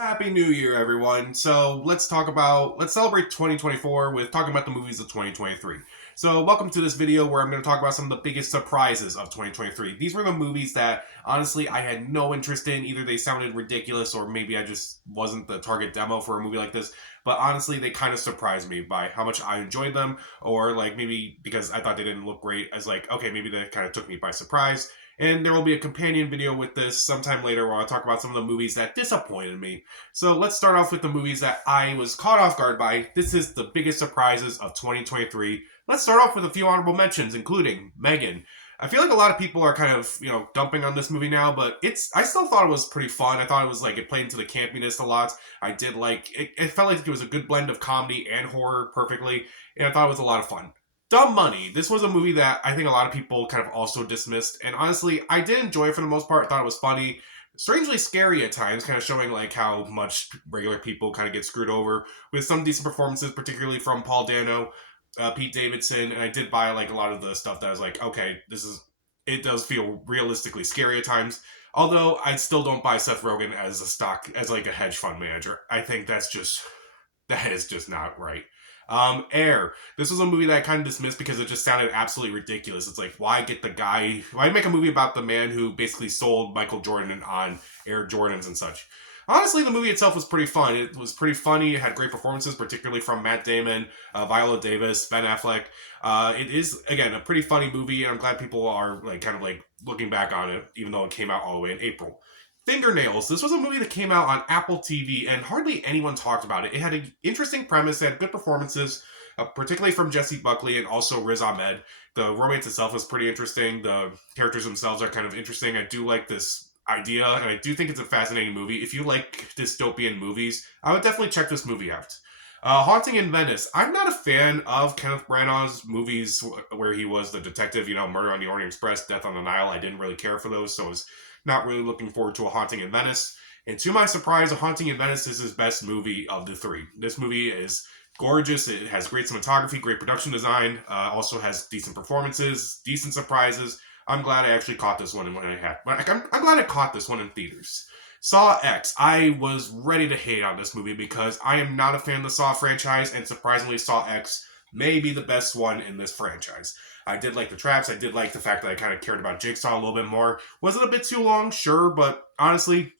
Happy New Year, everyone. So let's celebrate 2024 with talking about the movies of 2023. So welcome to this video where I'm going to talk about some of the biggest surprises of 2023. These were the movies that honestly I had no interest in. Either they sounded ridiculous or maybe I just wasn't the target demo for a movie like this. But honestly, they kind of surprised me by how much I enjoyed them, or like maybe because I thought they didn't look great, as like, okay, maybe they kind of took me by surprise. And there will be a companion video with this sometime later where I'll talk about some of the movies that disappointed me. So let's start off with the movies that I was caught off guard by. This is the biggest surprises of 2023. Let's start off with a few honorable mentions, including Megan. I feel like a lot of people are kind of, dumping on this movie now, but I still thought it was pretty fun. I thought it was like, it played into the campiness a lot. I did like, it felt like it was a good blend of comedy and horror perfectly, and I thought it was a lot of fun. Dumb Money. This was a movie that I think a lot of people kind of also dismissed, and honestly, I did enjoy it for the most part. I thought it was funny, strangely scary at times, kind of showing like how much regular people kind of get screwed over with some decent performances, particularly from Paul Dano, Pete Davidson, and I did buy like a lot of the stuff that I was like, okay, it does feel realistically scary at times. Although I still don't buy Seth Rogen as like a hedge fund manager. I think that is just not right. Air. This was a movie that I kind of dismissed because it just sounded absolutely ridiculous. It's like, why make a movie about the man who basically sold Michael Jordan on Air Jordans and such? Honestly, the movie itself was pretty fun. It was pretty funny. It had great performances, particularly from Matt Damon, Viola Davis, Ben Affleck. It is, again, a pretty funny movie, and I'm glad people are like kind of like looking back on it, even though it came out all the way in April. Fingernails. This was a movie that came out on Apple TV, and hardly anyone talked about it. It had an interesting premise, it had good performances, particularly from Jesse Buckley and also Riz Ahmed. The romance itself was pretty interesting. The characters themselves are kind of interesting. I do like this idea, and I do think it's a fascinating movie. If you like dystopian movies, I would definitely check this movie out. Haunting in Venice. I'm not a fan of Kenneth Branagh's movies where he was the detective, Murder on the Orient Express, Death on the Nile. I didn't really care for those, so I was not really looking forward to A Haunting in Venice. And to my surprise, A Haunting in Venice is his best movie of the three. This movie is gorgeous. It has great cinematography, great production design, also has decent performances, decent surprises. I'm glad I actually caught this one when I had. I'm glad I caught this one in theaters. Saw X. I was ready to hate on this movie because I am not a fan of the Saw franchise, and surprisingly, Saw X may be the best one in this franchise. I did like the traps. I did like the fact that I kind of cared about Jigsaw a little bit more. Was it a bit too long? Sure, but honestly,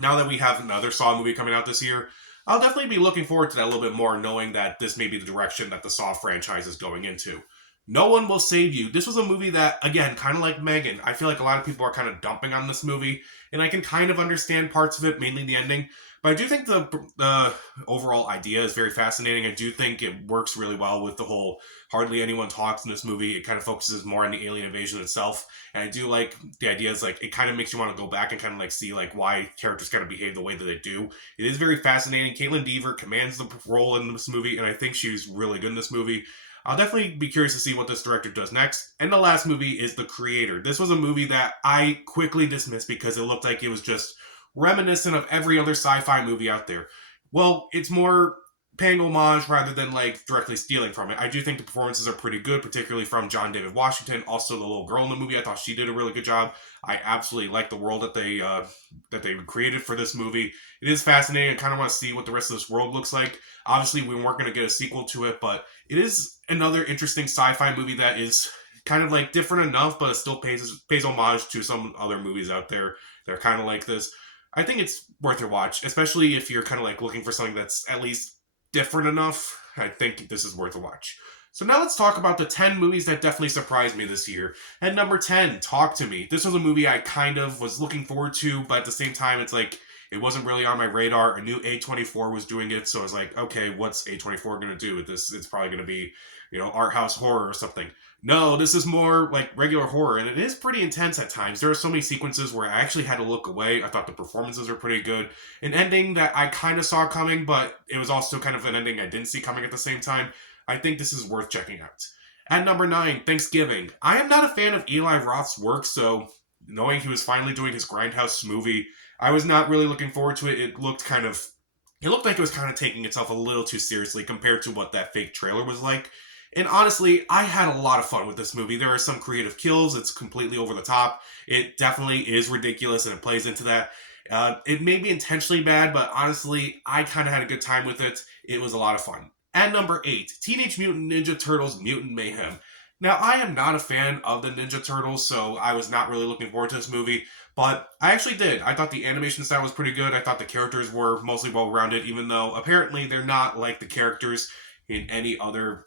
now that we have another Saw movie coming out this year, I'll definitely be looking forward to that a little bit more, knowing that this may be the direction that the Saw franchise is going into. No One Will Save You. This was a movie that, again, kind of like Megan, I feel like a lot of people are kind of dumping on this movie, and I can kind of understand parts of it, mainly the ending. But I do think the overall idea is very fascinating. I do think it works really well with the whole hardly anyone talks in this movie. It kind of focuses more on the alien invasion itself, and I do like the idea is like it kind of makes you want to go back and kind of like see like why characters kind of behave the way that they do. It is very fascinating. Caitlin Dever commands the role in this movie, and I think she's really good in this movie. I'll definitely be curious to see what this director does next. And the last movie is The Creator. This was a movie that I quickly dismissed because it looked like it was just reminiscent of every other sci-fi movie out there. Well, it's more paying homage rather than like directly stealing from it. I do think the performances are pretty good, particularly from John David Washington. Also, the little girl in the movie, I thought she did a really good job. I absolutely like the world that they created for this movie. It is fascinating. I kind of want to see what the rest of this world looks like. Obviously, we weren't going to get a sequel to it, but it is another interesting sci-fi movie that is kind of like different enough, but it still pays homage to some other movies out there that are kind of like this. I think it's worth your watch, especially if you're kind of like looking for something that's at least different enough. I think this is worth a watch. So now let's talk about the 10 movies that definitely surprised me this year. At number 10, Talk to Me. This was a movie I kind of was looking forward to, but at the same time, it's like it wasn't really on my radar. I knew A24 was doing it, so I was like, okay, what's A24 going to do with this? It's probably going to be, art house horror or something. No, this is more like regular horror, and it is pretty intense at times. There are so many sequences where I actually had to look away. I thought the performances were pretty good. An ending that I kind of saw coming, but it was also kind of an ending I didn't see coming at the same time. I think this is worth checking out. At number 9, Thanksgiving. I am not a fan of Eli Roth's work, so knowing he was finally doing his Grindhouse movie, I was not really looking forward to it. It looked like it was kind of taking itself a little too seriously compared to what that fake trailer was like. And honestly, I had a lot of fun with this movie. There are some creative kills. It's completely over the top. It definitely is ridiculous and it plays into that. It may be intentionally bad, but honestly, I kind of had a good time with it. It was a lot of fun. At number 8, Teenage Mutant Ninja Turtles Mutant Mayhem. Now, I am not a fan of the Ninja Turtles, so I was not really looking forward to this movie, but I actually did. I thought the animation style was pretty good. I thought the characters were mostly well rounded, even though apparently they're not like the characters in any other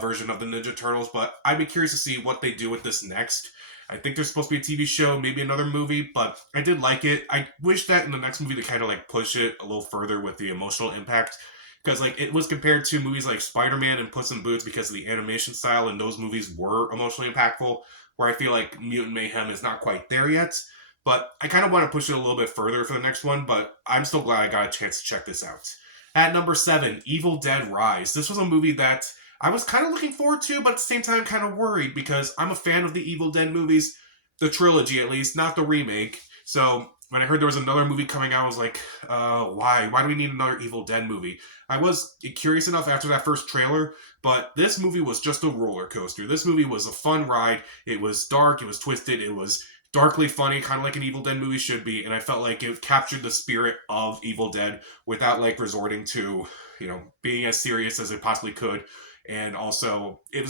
version of the Ninja Turtles, but I'd be curious to see what they do with this next. I think there's supposed to be a TV show, maybe another movie, but I did like it. I wish that in the next movie they kind of like push it a little further with the emotional impact. Because like it was compared to movies like Spider-Man and Puss in Boots because of the animation style, and those movies were emotionally impactful. Where I feel like Mutant Mayhem is not quite there yet, but I kind of want to push it a little bit further for the next one. But I'm still glad I got a chance to check this out. At number 7, Evil Dead Rise. This was a movie that I was kind of looking forward to, but at the same time kind of worried because I'm a fan of the Evil Dead movies, the trilogy at least, not the remake. So when I heard there was another movie coming out, I was like, why? Why do we need another Evil Dead movie? I was curious enough after that first trailer, but this movie was just a roller coaster. This movie was a fun ride. It was dark, it was twisted, it was darkly funny, kind of like an Evil Dead movie should be, and I felt like it captured the spirit of Evil Dead without like resorting to, being as serious as it possibly could. And also, it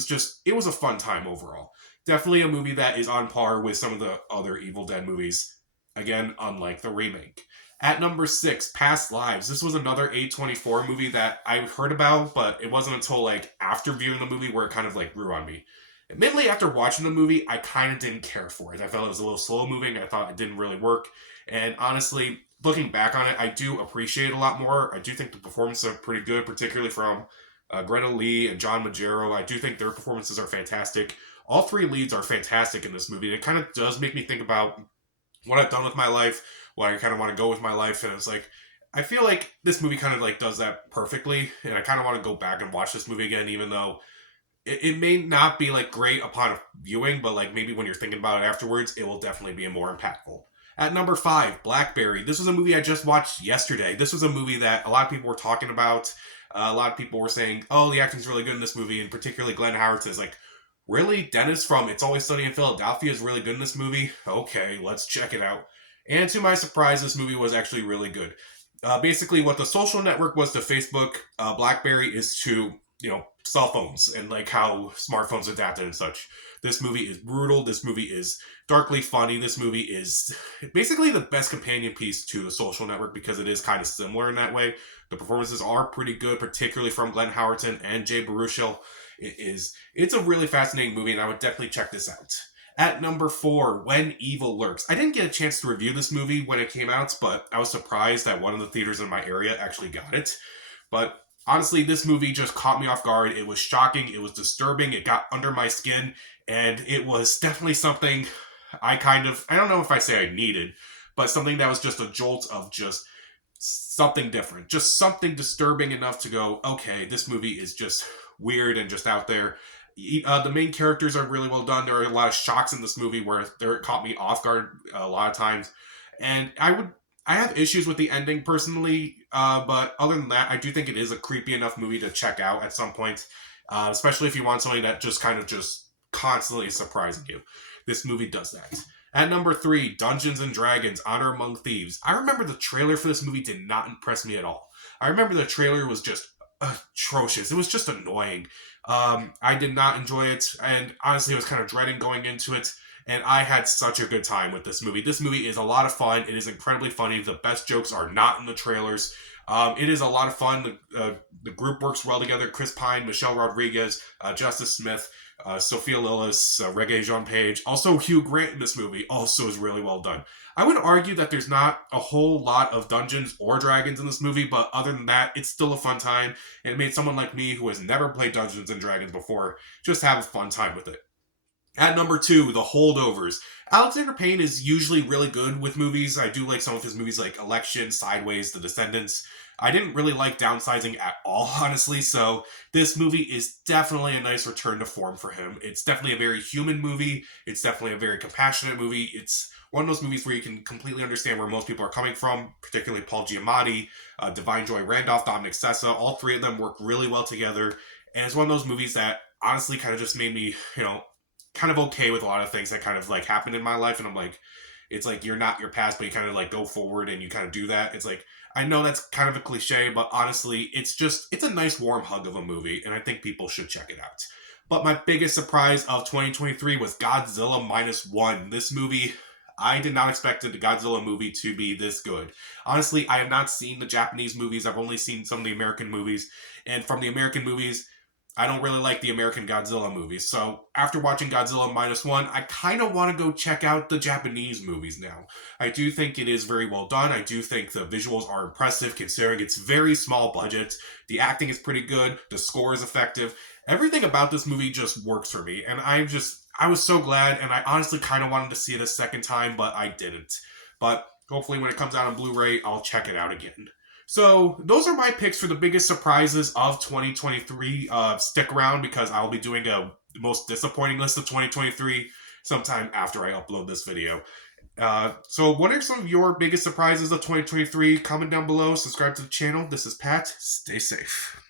was a fun time overall. Definitely a movie that is on par with some of the other Evil Dead movies. Again, unlike the remake. At number 6, Past Lives. This was another A24 movie that I heard about, but it wasn't until like after viewing the movie where it kind of like grew on me. Admittedly, after watching the movie, I kind of didn't care for it. I felt it was a little slow moving. I thought it didn't really work. And honestly, looking back on it, I do appreciate it a lot more. I do think the performances are pretty good, particularly from Greta Lee and John Magaro. I do think their performances are fantastic. All three leads are fantastic in this movie. And it kind of does make me think about what I've done with my life, what I kind of want to go with my life. And it's like, I feel like this movie kind of like does that perfectly. And I kind of want to go back and watch this movie again, even though it may not be like great upon viewing, but like maybe when you're thinking about it afterwards, it will definitely be more impactful. At number 5, Blackberry. This was a movie I just watched yesterday. This was a movie that a lot of people were talking about. A lot of people were saying, oh, the acting's really good in this movie, and particularly Glenn Howard says, like, really? Dennis from It's Always Sunny in Philadelphia is really good in this movie? Okay, let's check it out. And to my surprise, this movie was actually really good. Basically, what the social network was to Facebook, BlackBerry is to, cell phones and like how smartphones adapted and such. This movie is brutal. This movie is darkly funny. This movie is basically the best companion piece to The Social Network because it is kind of similar in that way. The performances are pretty good, particularly from Glenn Howerton and Jay Baruchel. It's a really fascinating movie, and I would definitely check this out. At number 4, When Evil Lurks. I didn't get a chance to review this movie when it came out, but I was surprised that one of the theaters in my area actually got it. But honestly, this movie just caught me off guard. It was shocking. It was disturbing. It got under my skin. And it was definitely something I don't know if I say I needed, but something that was just a jolt of just something different. Just something disturbing enough to go, okay, this movie is just weird and just out there. The main characters are really well done. There are a lot of shocks in this movie where it caught me off guard a lot of times. And I have issues with the ending personally, but other than that, I do think it is a creepy enough movie to check out at some point, especially if you want something that just kind of just constantly surprising you. This movie does that. At number 3, Dungeons and Dragons: Honor Among Thieves. I remember the trailer for this movie did not impress me at all. I remember the trailer was just atrocious. It was just annoying. I did not enjoy it, and honestly, I was kind of dreading going into it. And I had such a good time with this movie. This movie is a lot of fun. It is incredibly funny. The best jokes are not in the trailers. It is a lot of fun. The group works well together. Chris Pine, Michelle Rodriguez, Justice Smith, Sophia Lillis, Regé-Jean Page. Also, Hugh Grant in this movie also is really well done. I would argue that there's not a whole lot of dungeons or dragons in this movie, but other than that, it's still a fun time. And it made someone like me who has never played Dungeons and Dragons before just have a fun time with it. At number 2, The Holdovers. Alexander Payne is usually really good with movies. I do like some of his movies like Election, Sideways, The Descendants. I didn't really like Downsizing at all, honestly, so this movie is definitely a nice return to form for him. It's definitely a very human movie. It's definitely a very compassionate movie. It's one of those movies where you can completely understand where most people are coming from, particularly Paul Giamatti, Divine Joy Randolph, Dominic Sessa. All three of them work really well together, and it's one of those movies that honestly kind of just made me, kind of okay with a lot of things that kind of like happened in my life, and I'm like, it's like you're not your past, but you kind of like go forward and you kind of do that. It's like, I know that's kind of a cliche, but honestly, it's a nice warm hug of a movie, and I think people should check it out. But my biggest surprise of 2023 was Godzilla Minus One. This movie, I did not expect the Godzilla movie to be this good. Honestly, I have not seen the Japanese movies. I've only seen some of the American movies. And from the American movies, I don't really like the American Godzilla movies. So after watching Godzilla Minus One, I kind of want to go check out the Japanese movies now. I do think it is very well done. I do think the visuals are impressive considering it's very small budget. The acting is pretty good. The score is effective. Everything about this movie just works for me. And I was so glad. And I honestly kind of wanted to see it a second time, but I didn't. But hopefully when it comes out on Blu-ray, I'll check it out again. So those are my picks for the biggest surprises of 2023. Stick around because I'll be doing a most disappointing list of 2023 sometime after I upload this video. So what are some of your biggest surprises of 2023? Comment down below, subscribe to the channel. This is Pat. Stay safe.